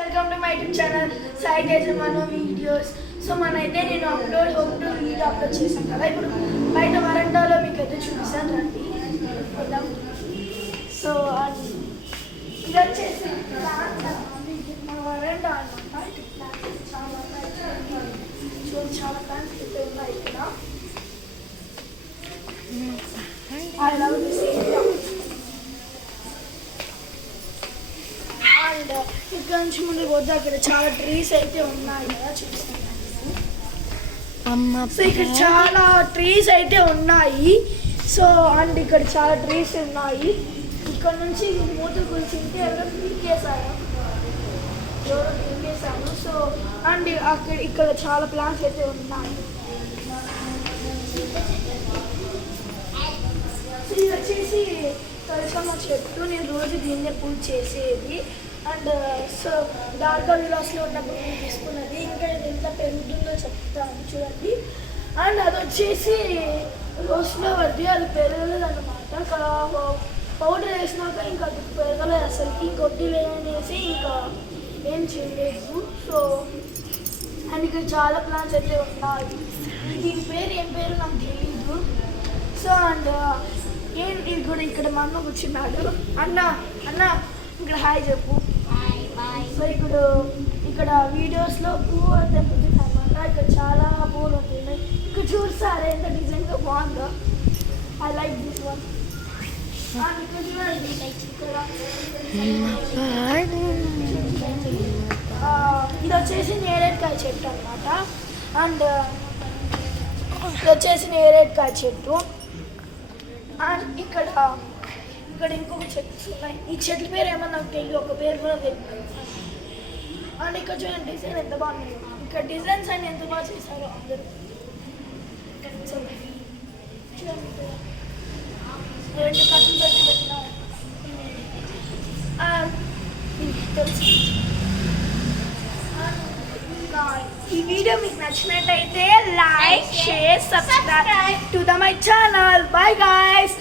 Welcome to my YouTube channel Sai Teja Mano videos. So మనైతే నేను ఒకటి వీడియో అప్లోడ్ చేశాను కదా, ఇప్పుడు బయట వరండాలో మీకు అయితే చూపిస్తాను రండి. సో ఇది వచ్చేసి మా వరండా అనమాట. చాలా ప్లాంట్స్ అయితే ఉన్నాయి ఇక్కడ. I love this area. And ఇక్కడ నుంచి ముందు పోతే అక్కడ చాలా ట్రీస్ అయితే ఉన్నాయి కదా, చూపిస్తాను. సో ఇక్కడ చాలా ట్రీస్ అయితే ఉన్నాయి. సో అండ్ ఇక్కడ చాలా ట్రీస్ ఉన్నాయి. ఇక్కడ నుంచి మూతలు కూర్చుంటే ఎవరో పీకేసారు. సో అండ్ ఇక్కడ చాలా ప్లాంట్స్ అయితే ఉన్నాయి. ఇది వచ్చేసి తులసమ్మ చెట్టు. నేను రోజు దీన్నే పూజ చేసేది. అండ్ సో డార్గా విలాస్లో ఉన్నప్పుడు నేను తీసుకున్నది. ఇంకా ఎంత పెరుగుతుందో చెప్తాను చూడండి. అండ్ అది వచ్చేసి రోస్లో వద్ది, అది పెరగలేదు అనమాట. ఇంకా పౌడర్ వేసినాక ఇంకా అది పెరగలేదు అసలుకి. కొద్ది వేసి ఇంకా ఏం చేయలేదు. సో అండ్ ఇక్కడ చాలా ప్లాంట్స్ అయితే ఉన్నాయి. దీని పేరు ఏం పేరు నాకు తెలీదు. సో అండ్ ఇది కూడా ఇక్కడ మా అన్న కూర్చున్నాడు. అన్న అన్న ఇక్కడ హాయ్ చెప్పు. సో ఇప్పుడు ఇక్కడ వీడియోస్లో పువ్వు తెంపుతుంది అనమాట. ఇక్కడ చాలా పువ్వులు ఉంటున్నాయి. ఇక్కడ చూస్తారా ఎంత డిజైన్గా బాగుందో. I like this one. ఇక్కడ చూడండి, ఇది వచ్చేసి నేరేడుకాయ చెట్టు అనమాట. అండ్ ఇది వచ్చేసి నేరేడుకాయ చెట్టు. అండ్ ఇక్కడ ఇంకొక చెట్లు ఉన్నాయి. ఈ చెట్ల పేరు ఏమో నాకు తెలియదు, ఒక పేరు కూడా తెలియదు. అండ్ ఇక్కడ చూడండి డిజైన్ ఎంత బాగుంది. ఇక్కడ డిజైన్స్ అన్ని ఎంత బాగా చేశారో అందరూ. రెండు కట్టలు పెట్టి పెట్టిన ఈ వీడియో మీకు నచ్చినట్టయితే like, share, subscribe to my channel. Bye guys.